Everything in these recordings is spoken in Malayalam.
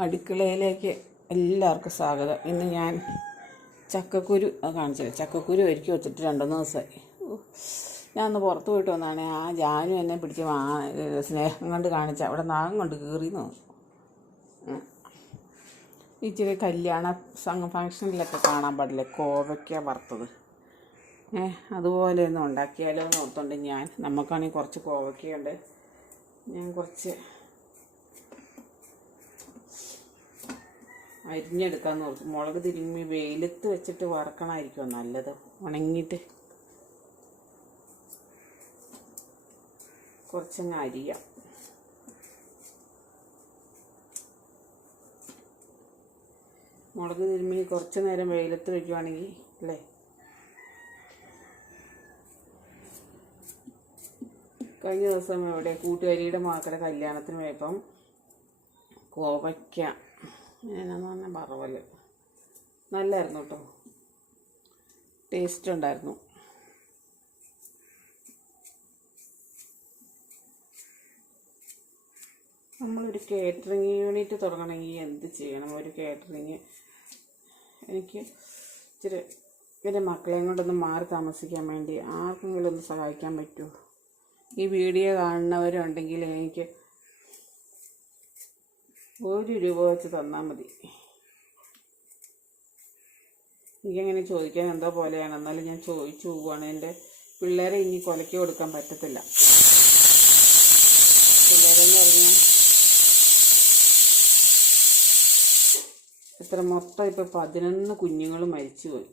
അടുക്കളയിലേക്ക് എല്ലാവർക്കും സ്വാഗതം. ഇന്ന് ഞാൻ ചക്കക്കുരു അത് കാണിച്ചില്ല ചക്കക്കുരു ഒരുക്കി വെച്ചിട്ട് രണ്ടുമൂന്ന് ദിവസമായി. ഞാൻ ഒന്ന് പുറത്ത് പോയിട്ട് വന്നാണ്. ആ ജാനു എന്നെ പിടിച്ച് ആ സ്നേഹം കൊണ്ട് കാണിച്ച അവിടെ നാഗം കൊണ്ട് കീറി നോ. ഇച്ചിരി കല്യാണ സംഘ ഫങ്ഷനിലൊക്കെ കാണാൻ പാടില്ല? കോവയ്ക്ക വറുത്തത്. ഏ അതുപോലെ ഒന്ന് ഉണ്ടാക്കിയാലോ എന്ന് ഓർത്തുകൊണ്ട് ഞാൻ. നമുക്കാണെങ്കിൽ കുറച്ച് കോവയ്ക്കയുണ്ട്. ഞാൻ കുറച്ച് അരിഞ്ഞെടുക്കാന്ന് ഓർത്തു. മുളക് തിരുമ്മി വെയിലത്ത് വെച്ചിട്ട് വറക്കണമായിരിക്കും നല്ലത്? ഉണങ്ങിയിട്ട്. കുറച്ചങ്ങ് അരിയാം. മുളക് തിരുമ്മി കുറച്ച് നേരം വെയിലത്ത് വെക്കുവാണെങ്കിൽ അല്ലേ? കഴിഞ്ഞ ദിവസം ഇവിടെ കൂട്ടുകാരിയുടെ മക്കളുടെ കല്യാണത്തിന് പോയപ്പം കോവയ്ക്ക ഞാനെന്ന് പറഞ്ഞാൽ പറവൽ നല്ലായിരുന്നു കേട്ടോ. ടേസ്റ്റ് ഉണ്ടായിരുന്നു. നമ്മളൊരു കേറ്ററിങ് യൂണിറ്റ് തുടങ്ങണമെങ്കിൽ എന്ത് ചെയ്യണം? ഒരു കേറ്ററിങ് എനിക്ക് ഇച്ചിരി എന്റെ മക്കളെയും കൊണ്ടൊന്ന് മാറി താമസിക്കാൻ വേണ്ടി ആർക്കെങ്കിലും ഒന്ന് സഹായിക്കാൻ പറ്റുമോ ഈ വീഡിയോ കാണുന്നവരുണ്ടെങ്കിൽ എനിക്ക് ഒരു രൂപ വെച്ച് തന്നാൽ മതി. എനിക്കങ്ങനെ ചോദിക്കാൻ എന്തോ പോലെയാണ്. എന്നാലും ഞാൻ ചോദിച്ചു പോവുകയാണ് എന്റെ പിള്ളേരെ ഇനി കൊലയ്ക്ക് കൊടുക്കാൻ പറ്റത്തില്ല. പിള്ളേരെന്ന് പറഞ്ഞാൽ എത്ര മൊത്തം ഇപ്പോൾ പതിനൊന്ന് കുഞ്ഞുങ്ങൾ മരിച്ചുപോയി.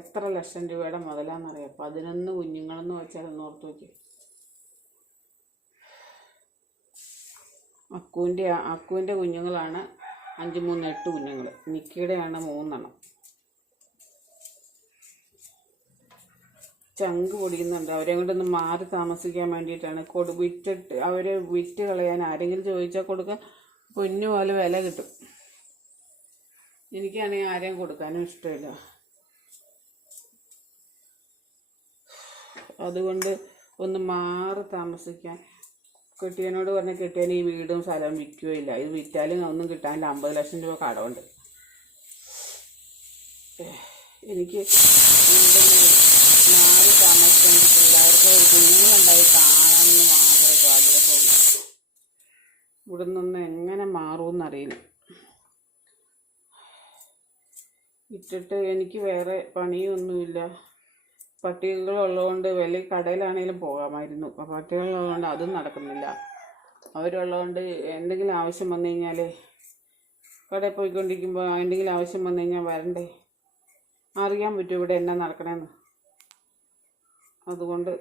എത്ര ലക്ഷം രൂപയുടെ മുതലാണെന്നറിയാം പതിനൊന്ന് കുഞ്ഞുങ്ങളെന്ന് വെച്ചാൽ ഒന്ന് ഓർത്ത് നോക്കി അക്കുവിന്റെ അക്കുവിന്റെ കുഞ്ഞുങ്ങളാണ് അഞ്ച് മൂന്ന് എട്ട് കുഞ്ഞുങ്ങൾ. നിക്കിയുടെയാണ് മൂന്നെണ്ണം. ചങ്ക് പൊടിക്കുന്നുണ്ട്. അവരെ കൊണ്ടൊന്ന് മാറി താമസിക്കാൻ വേണ്ടിയിട്ടാണ്. കൊടു വിറ്റിട്ട് അവരെ വിറ്റ് കളയാൻ ആരെങ്കിലും ചോദിച്ചാൽ കൊടുക്കാൻ പൊന്നു പോലെ വില കിട്ടും. എനിക്കാണെങ്കിൽ ആരെയും കൊടുക്കാനും ഇഷ്ടമില്ല. അതുകൊണ്ട് ഒന്ന് മാറി താമസിക്കാൻ കെട്ടിയനോട് പറഞ്ഞ കെട്ടിയൻ ഈ വീടും സ്ഥലവും വിൽക്കുകയില്ല. ഇത് വിറ്റാലും ഒന്നും കിട്ടാനില്ല. അമ്പത് ലക്ഷം രൂപ കടമുണ്ട്. എനിക്ക് നാല് താമസിക്കാൻ പിള്ളേർക്ക് ഒരു കുഞ്ഞുങ്ങളുണ്ടായി കാണാമെന്ന് മാത്രമേ ആഗ്രഹമുള്ളൂ. ഇവിടെ നിന്ന് എങ്ങനെ മാറുമെന്നറിയില്ല ഇട്ടിട്ട് എനിക്ക് വേറെ പണിയൊന്നുമില്ല. പട്ടികളുള്ളതുകൊണ്ട് വലിയ കടയിലാണെങ്കിലും പോകാമായിരുന്നു അപ്പോൾ പട്ടികളുള്ളതുകൊണ്ട് അതും നടക്കുന്നില്ല. അവരുള്ളതുകൊണ്ട് എന്തെങ്കിലും ആവശ്യം വന്നു കഴിഞ്ഞാൽ കടയിൽ പോയിക്കൊണ്ടിരിക്കുമ്പോൾ എന്തെങ്കിലും ആവശ്യം വന്നു കഴിഞ്ഞാൽ വരണ്ടേ? അറിയാൻ പറ്റും ഇവിടെ എന്നാ നടക്കണമെന്ന് അതുകൊണ്ട്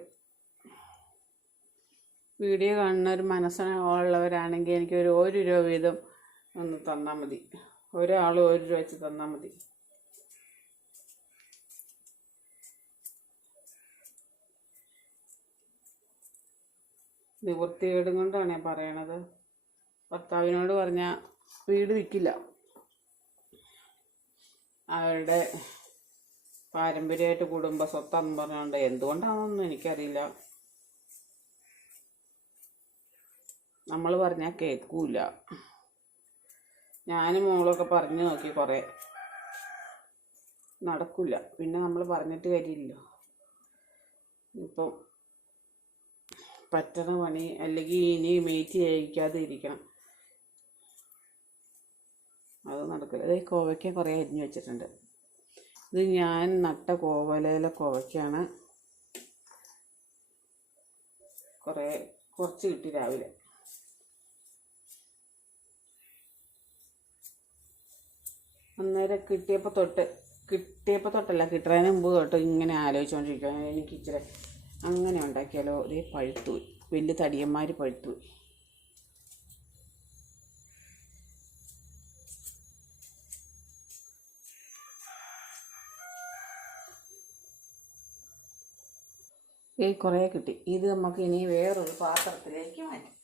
വീഡിയോ കാണുന്ന ഒരു മനസ്സിനുള്ളവരാണെങ്കിൽ എനിക്ക് ഒരു ഒരു രൂപ വീതം ഒന്ന് തന്നാൽ മതി. ഒരാൾ ഒരു രൂപ വെച്ച് തന്നാൽ മതി. നിവൃത്തികേടും കൊണ്ടാണ് ഞാൻ പറയണത്. ഭർത്താവിനോട് പറഞ്ഞാൽ വീട് വിൽക്കില്ല അവരുടെ പാരമ്പര്യമായിട്ട് കുടുംബ സ്വത്താന്ന് പറഞ്ഞുകൊണ്ട് എന്തുകൊണ്ടാണെന്നൊന്നും എനിക്കറിയില്ല. നമ്മൾ പറഞ്ഞാൽ കേൾക്കൂല ഞാനും മോളൊക്കെ പറഞ്ഞു നോക്കി കുറേ. നടക്കില്ല പിന്നെ നമ്മൾ പറഞ്ഞിട്ട് കാര്യമില്ലല്ലോ. ഇപ്പം പറ്റണ പണി അല്ലെങ്കിൽ ഇനി മീറ്റ് ചെയ്യിക്കാതെ ഇരിക്കണം അത് നടക്കില്ല. അതായത് കോവയ്ക്ക കുറേ അരിഞ്ഞു വെച്ചിട്ടുണ്ട്. ഇത് ഞാൻ നട്ട കോവലയിലെ കോവയ്ക്കാണ് കുറേ കുറച്ച് കിട്ടി രാവിലെ. അന്നേരം കിട്ടിയപ്പോൾ തൊട്ട് കിട്ടിയപ്പോൾ തൊട്ടല്ല കിട്ടുന്നതിന് മുമ്പ് തൊട്ട് ഇങ്ങനെ ആലോചിച്ചുകൊണ്ടിരിക്കുക എനിക്ക് ഇച്ചിരി അങ്ങനെ ഉണ്ടാക്കിയാലോ? ഒരേ പഴുത്തുപോയി. വലിയ തടിയന്മാർ പഴുത്തു ഈ കുറേ കിട്ടി. ഇത് നമുക്ക് ഇനി വേറൊരു പാത്രത്തിലേക്ക് മാറ്റാം.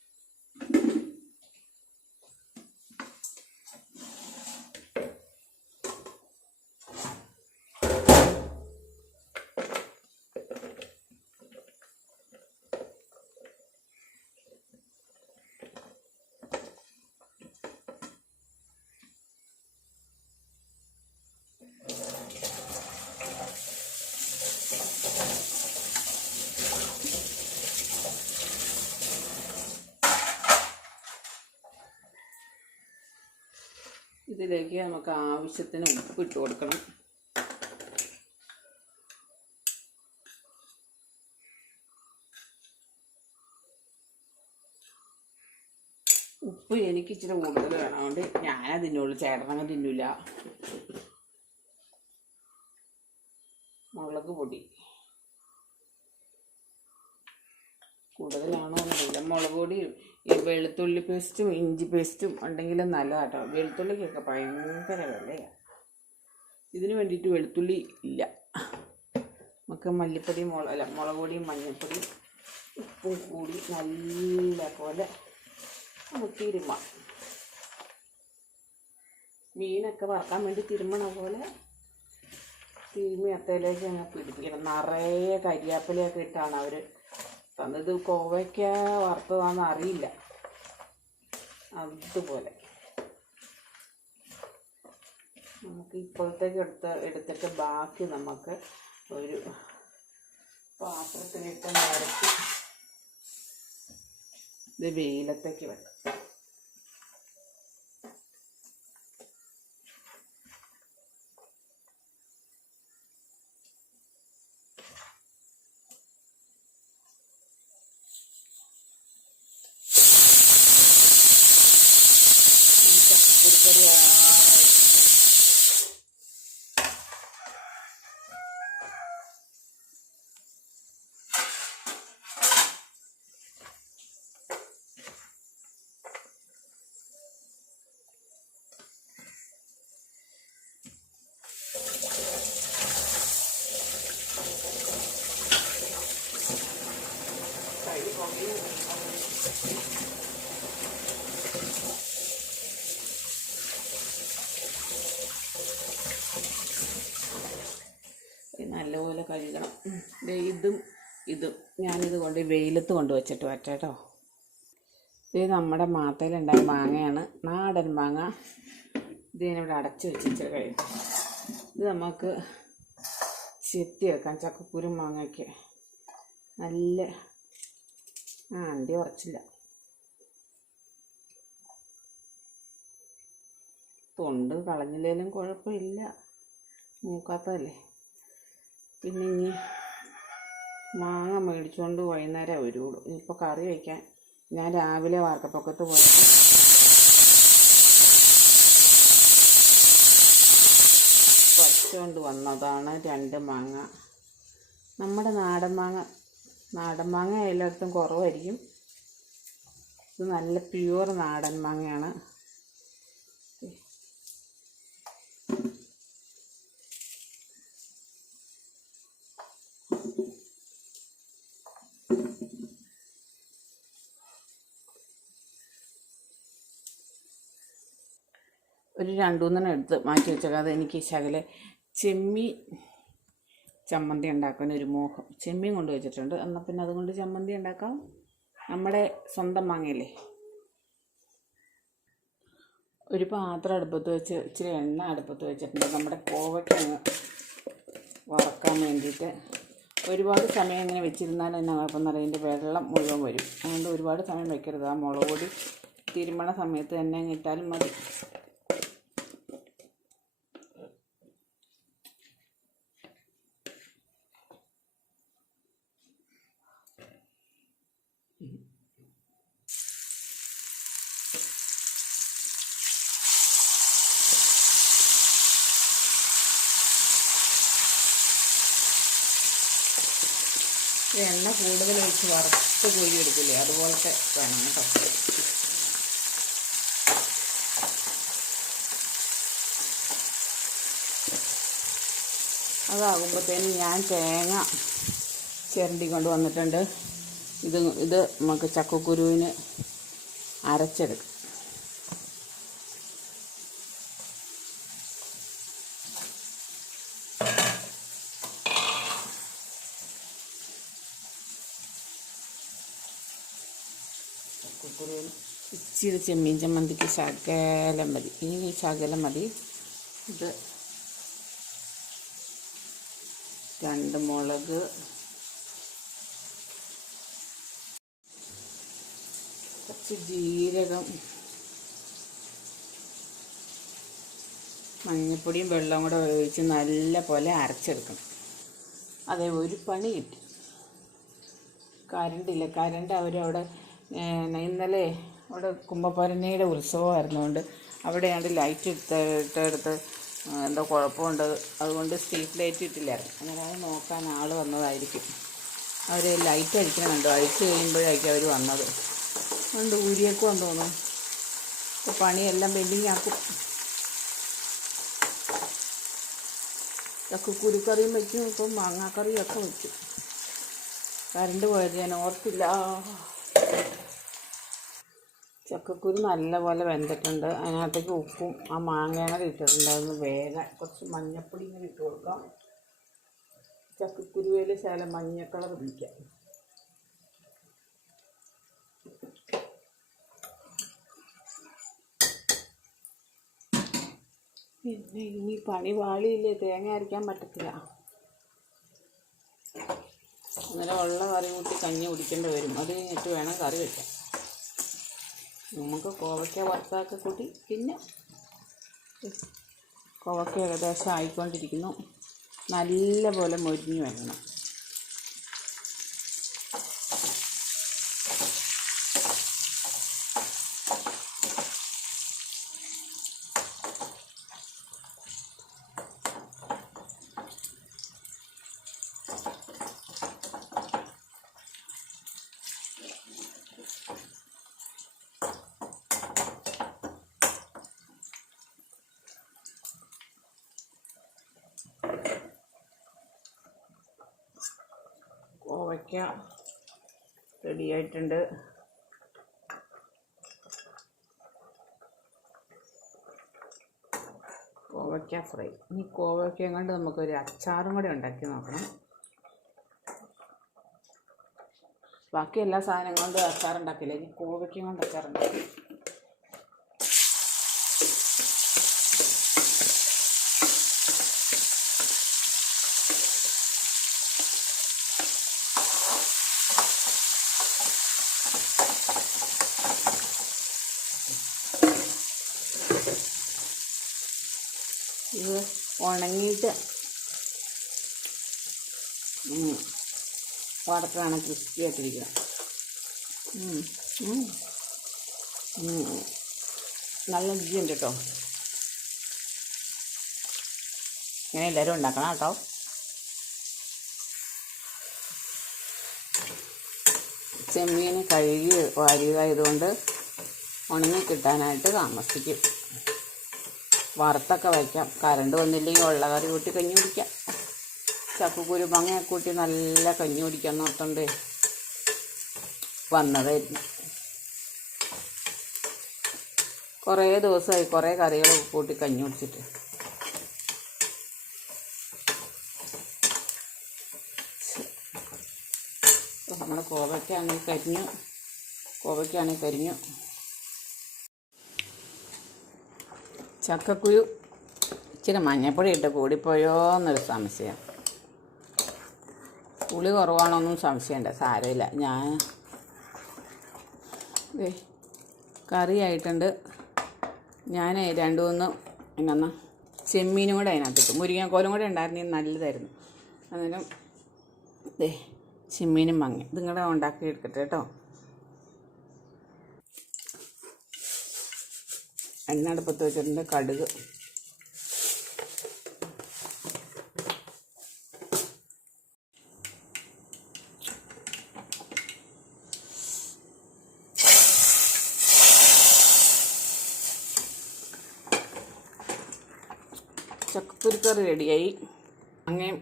ഇതിലേക്ക് നമുക്ക് ആവശ്യത്തിന് ഉപ്പ് ഇട്ട് കൊടുക്കണം. ഉപ്പ് എനിക്ക് ഇച്ചിരി കൂടുതൽ വേണം. അതുകൊണ്ട് തിന്നുള്ളൂ ചേട്ടനങ്ങ് തിന്നില്ല മുളക് പൊടി. കൂടുതലാണോ എന്നറിയില്ല. മുളക് പൊടി ഈ വെളുത്തുള്ളി പേസ്റ്റും ഇഞ്ചി പേസ്റ്റും ഉണ്ടെങ്കിൽ നല്ലതാട്ടോ വെളുത്തുള്ളിക്കൊക്കെ ഭയങ്കര വിലയാണ് ഇതിന് വേണ്ടിയിട്ട് വെളുത്തുള്ളി ഇല്ല. നമുക്ക് മല്ലിപ്പൊടി മുളക് അല്ല മുളക് പൊടിയും മഞ്ഞൾപ്പൊടിയും ഉപ്പും കൂടി നല്ല പോലെ നമുക്ക് തിരുമാം. മീനൊക്കെ വറക്കാൻ വേണ്ടി തിരുമണ പോലെ തിരുമ്മി അത്തയിലേക്ക് അങ്ങ് പിടിപ്പിക്കണം. നിറയെ കരിയാപ്പിലയൊക്കെ ഇട്ടാണ് അവർ തന്നത് കോവയ്ക്ക വറുത്തതാണെന്ന് അറിയില്ല. അതുപോലെ. നമുക്ക് ഇപ്പോഴത്തേക്ക് എടുത്ത് എടുത്തിട്ട് ബാക്കി നമുക്ക് ഒരു പാത്രത്തിലിട്ട് നിരത്തി ഇത് വെയിലത്തേക്ക് വെക്കാം ഈ ചക്കക്കുരുക്കറി ആയിട്ട് കൈ പുകയും ഇത് നല്ലപോലെ കഴുകണം ദേ ഇതും ഇതും ഞാനിത് വെയിലത്ത് കൊണ്ട് വെച്ചിട്ട് വറ്റേട്ടോ ഇത് നമ്മുടെ മാത്തയിലുണ്ടായ മാങ്ങയാണ്. നാടൻ മാങ്ങ. ഇത് ഞാനിവിടെ അടച്ചു വെച്ചിട്ട് കഴിയും ഇത് നമുക്ക് ചെത്തി വെക്കാം. ചക്കക്കുരു മാങ്ങയ്ക്ക്. നല്ല ആ അണ്ടി ഉറച്ചില്ല. തൊണ്ട് കളഞ്ഞില്ലേലും കുഴപ്പമില്ല. മൂക്കാത്തതല്ലേ. പിന്നെ ഇനി മാങ്ങ മേടിച്ചുകൊണ്ട് വൈകുന്നേരം വരുള്ളൂ. ഇനിയിപ്പോൾ കറി വയ്ക്കാൻ ഞാൻ രാവിലെ വാർക്കപ്പൊക്കത്ത് പോയപ്പോൾ പറിച്ചുകൊണ്ട് വന്നതാണ് രണ്ട് മാങ്ങ. നമ്മുടെ നാടൻ മാങ്ങ നാടൻ മാങ്ങ എല്ലായിടത്തും കുറവായിരിക്കും. ഇത് നല്ല പ്യുവർ നാടൻ മാങ്ങയാണ്. ഒരു രണ്ടുമൂന്നെണ്ണം എടുത്ത് മാറ്റി വെച്ചേക്കാം. അത് എനിക്ക് ശകലെ ചെമ്മി ചമ്മന്തി ഉണ്ടാക്കാൻ ഒരു മോഹം. ചെമ്മീൻ കൊണ്ട് വെച്ചിട്ടുണ്ട്. എന്നാൽ പിന്നെ അതുകൊണ്ട് ചമ്മന്തി ഉണ്ടാക്കാം. നമ്മുടെ സ്വന്തം മാങ്ങയില്ലേ? ഒരു പാത്രം അടുപ്പത്ത് വെച്ച് ഇച്ചിരി എണ്ണ അടുപ്പത്ത് വെച്ചിട്ടുണ്ട്. നമ്മുടെ കോവയ്ക്ക് വറക്കാൻ വേണ്ടിയിട്ട് ഒരുപാട് സമയം ഇങ്ങനെ വെച്ചിരുന്നാൽ എന്നാ കുഴപ്പമെന്ന് അറിയാം വെള്ളം മുഴുവൻ വരും. അതുകൊണ്ട് ഒരുപാട് സമയം വെക്കരുത്. ആ മുളക് പൊടി തിരുമണ സമയത്ത് തന്നെ ഇട്ടാലും മതി. എണ്ണ കൂടുതൽ ഒഴിച്ച് വറുത്ത് കോഴി എടുക്കില്ലേ? അതുപോലത്തെ വേണം കേട്ടോ. അതാകുമ്പോഴത്തേനും ഞാൻ തേങ്ങ ചിരണ്ടി കൊണ്ട് വന്നിട്ടുണ്ട് ഇത് ഇത് നമുക്ക് ചക്കക്കുരുവിന് അരച്ചെടുക്കാം ചക്കക്കുരുവിന് ഇച്ചിരി ചെമ്മീൻ ചമ്മന്തിക്ക് ശകലം മതി. ഈ ശകലം മതി. ഇത് രണ്ട് മുളക്. കുറച്ച് ജീരകം. മഞ്ഞപ്പൊടിയും വെള്ളവും കൂടെ ഒഴിച്ച് നല്ല പോലെ അരച്ചെടുക്കണം. അതെ ഒരു പണി കിട്ടി. കരണ്ടില്ല? കരണ്ട് അവരവിടെ ഇന്നലെ അവിടെ കുംഭഭരണിയുടെ ഉത്സവമായിരുന്നുകൊണ്ട് അവിടെ ലൈറ്റ് ഇട്ടെടുത്ത് എന്തോ കുഴപ്പമുണ്ട്. അതുകൊണ്ട് സ്ട്രീറ്റ് ലൈറ്റ് ഇട്ടില്ലായിരുന്നു. അങ്ങനെ അത് നോക്കാൻ ആൾ വന്നതായിരിക്കും. അവർ ലൈറ്റ് അടിക്കണമുണ്ടോ അഴിച്ചു കഴിയുമ്പോഴായിരിക്കും അവർ വന്നത്. അതുകൊണ്ട് ഊരിയേക്കുമെന്ന് തോന്നും ഇപ്പോൾ പണിയെല്ലാം പെൻഡിങ് ആക്കും. ഇതൊക്കെ കുരുക്കറിയും വെക്കും ഇപ്പം മാങ്ങാക്കറിയൊക്കെ വെക്കും. കറണ്ട് പോയത് ഞാൻ ഓർത്തില്ല. ചക്കക്കുരു നല്ലപോലെ വെന്തിട്ടുണ്ട്. അതിനകത്തേക്ക് ഉപ്പും ആ മാങ്ങയുടെ ഇട്ടിട്ടുണ്ടായിരുന്നു വേഗം കുറച്ച് മഞ്ഞപ്പൊടി ഇങ്ങനെ ഇട്ട് കൊടുക്കാം. ചക്കക്കുരുവേൽ ശകലം മഞ്ഞ പിടിക്കാം. പിന്നെ ഇനി പണി വാളിയില്ലേ തേങ്ങ അരയ്ക്കാൻ പറ്റത്തില്ല. അന്നേരം ഉള്ള കറി കൂട്ടി കഞ്ഞി കുടിക്കേണ്ടി വരും. അത് കഴിഞ്ഞിട്ട് വേണം കറി വെക്കാൻ. നമുക്ക് കോവയ്ക്ക വറുത്തൊക്കെ കൂട്ടി. പിന്നെ കോവയ്ക്ക ഏകദേശം ആയിക്കൊണ്ടിരിക്കുന്നു. നല്ല പോലെ മൊരിഞ്ഞ് വരണം. കോവയ്ക്ക റെഡി ആയിട്ടുണ്ട്. കോവയ്ക്ക ഫ്രൈ. ഇനി കോവയ്ക്കയും കൊണ്ട് നമുക്കൊരു അച്ചാറും കൂടി ഉണ്ടാക്കി നോക്കണം. ബാക്കി എല്ലാ സാധനങ്ങളും കൊണ്ട് അച്ചാർ ഉണ്ടാക്കില്ല ഇനി കോവയ്ക്കയും കൊണ്ട് അച്ചാർ ഉണ്ടാക്കി ഇത് ഉണങ്ങിയിട്ട് വറുത്താണ് ക്രിസ്പി ആയിട്ടിരിക്കുക. നല്ല രുചിയുണ്ട് കേട്ടോ. ഇങ്ങനെ എല്ലാവരും ഉണ്ടാക്കണം കേട്ടോ. ചെമ്മീൻ കഴുകി വാരിയതായതുകൊണ്ട് ഉണങ്ങി കിട്ടാനായിട്ട് താമസിക്കും. വറുത്തൊക്കെ വയ്ക്കാം കറണ്ട് വന്നില്ലെങ്കിൽ ഉള്ള കറി കൂട്ടി കഞ്ഞി കുടിക്കാം. ചക്കക്കുരു മങ്ങയൊക്കെ കൂട്ടി നല്ല കഞ്ഞി കുടിക്കാൻ നോക്കണ്ട് വന്നതായിരുന്നു. കുറേ ദിവസമായി കുറേ കറികളൊക്കെ കൂട്ടി കഞ്ഞി കുടിച്ചിട്ട്. നമ്മുടെ കോവയ്ക്കാണെങ്കിൽ കരിഞ്ഞു. കോവയ്ക്കാണെങ്കിൽ കരിഞ്ഞു. ചക്കക്കുരു ഇച്ചിരി മഞ്ഞപ്പൊടി ഇട്ട് കൂടിപ്പോയോ എന്നൊരു സംശയം. പുളി കുറവാണോന്നും സംശയമുണ്ട് സാരമില്ല. ഞാൻ കറിയായിട്ടുണ്ട് ഞാൻ രണ്ടു മൂന്ന് എന്നാ ചെമ്മീനും കൂടെ അതിനകത്തിട്ടു. മുരിങ്ങാക്കോലും കൂടെ ഉണ്ടായിരുന്നെങ്കിൽ നല്ലതായിരുന്നു. അന്നേരം ചെമ്മീനും മങ്ങി. ഇതും കൂടെ ഉണ്ടാക്കി എടുക്കട്ടെ കേട്ടോ. എണ്ണ അടുപ്പത്ത് വെച്ചിട്ടുണ്ട് കടുക്. ചക്കക്കുരുക്കറി റെഡിയായി. മാങ്ങയും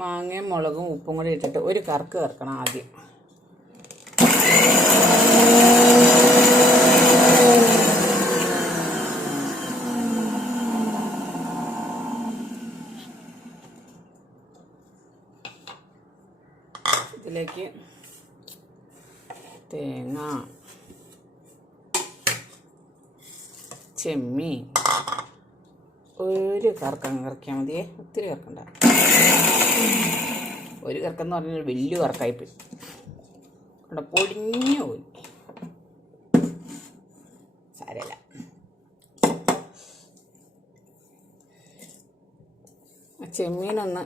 മാങ്ങയും മുളകും ഉപ്പും കൂടി ഇട്ടിട്ട് ഒരു കറക്ക് ചേർക്കണം ആദ്യം ഇതിലേക്ക് തേങ്ങ ചെമ്മീൻ ഒരു കറക്കം കറക്കിയാൽ മതിയേ ഒത്തിരി കറക്കണ്ട ഒരു കറക്കം എന്ന് പറഞ്ഞാൽ വലിയ കറക്കായിപ്പോയി അവിടെ പൊടിഞ്ഞു പോയി. സാരമില്ല ചെമ്മീനൊന്ന്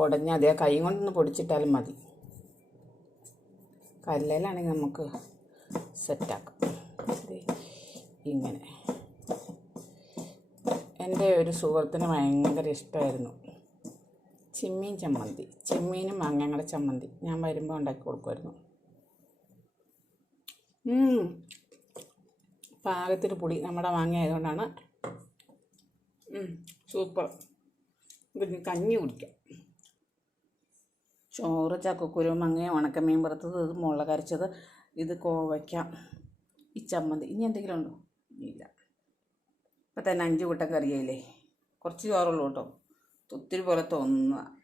ഉടഞ്ഞ അതേ കൈ കൊണ്ടൊന്ന് പൊടിച്ചിട്ടാലും മതി. കല്ലിലാണെങ്കിൽ നമുക്ക് സെറ്റാക്കാം ഇങ്ങനെ. എന്റെ ഒരു സുഹൃത്തിന് ഭയങ്കര ഇഷ്ടമായിരുന്നു. ചിമ്മീൻ ചമ്മന്തി. ചിമ്മീനും മാങ്ങയുടെ ചമ്മന്തി. ഞാൻ വരുമ്പോൾ ഉണ്ടാക്കി കൊടുക്കുമായിരുന്നു. പാകത്തിന് പുളി നമ്മുടെ മാങ്ങ ആയതുകൊണ്ടാണ് സൂപ്പർ. പിന്നെ കഞ്ഞി കുടിക്കാം. ചോറ് ചക്കക്കുരു മങ്ങയും ഉണക്കമീൻ വറുത്തത് ഇത് മുളക് അരച്ചത് ഇത് കോവയ്ക്ക ഈ ചമ്മന്തി. ഇനി എന്തെങ്കിലും ഉണ്ടോ? ഇല്ല. ഇപ്പം തന്നെ അഞ്ച് കൂട്ടം കറിയായില്ലേ? കുറച്ച് ചോറുള്ളൂ കേട്ടോ. ഒത്തിരി പോലെ തോന്നുന്നതാണ്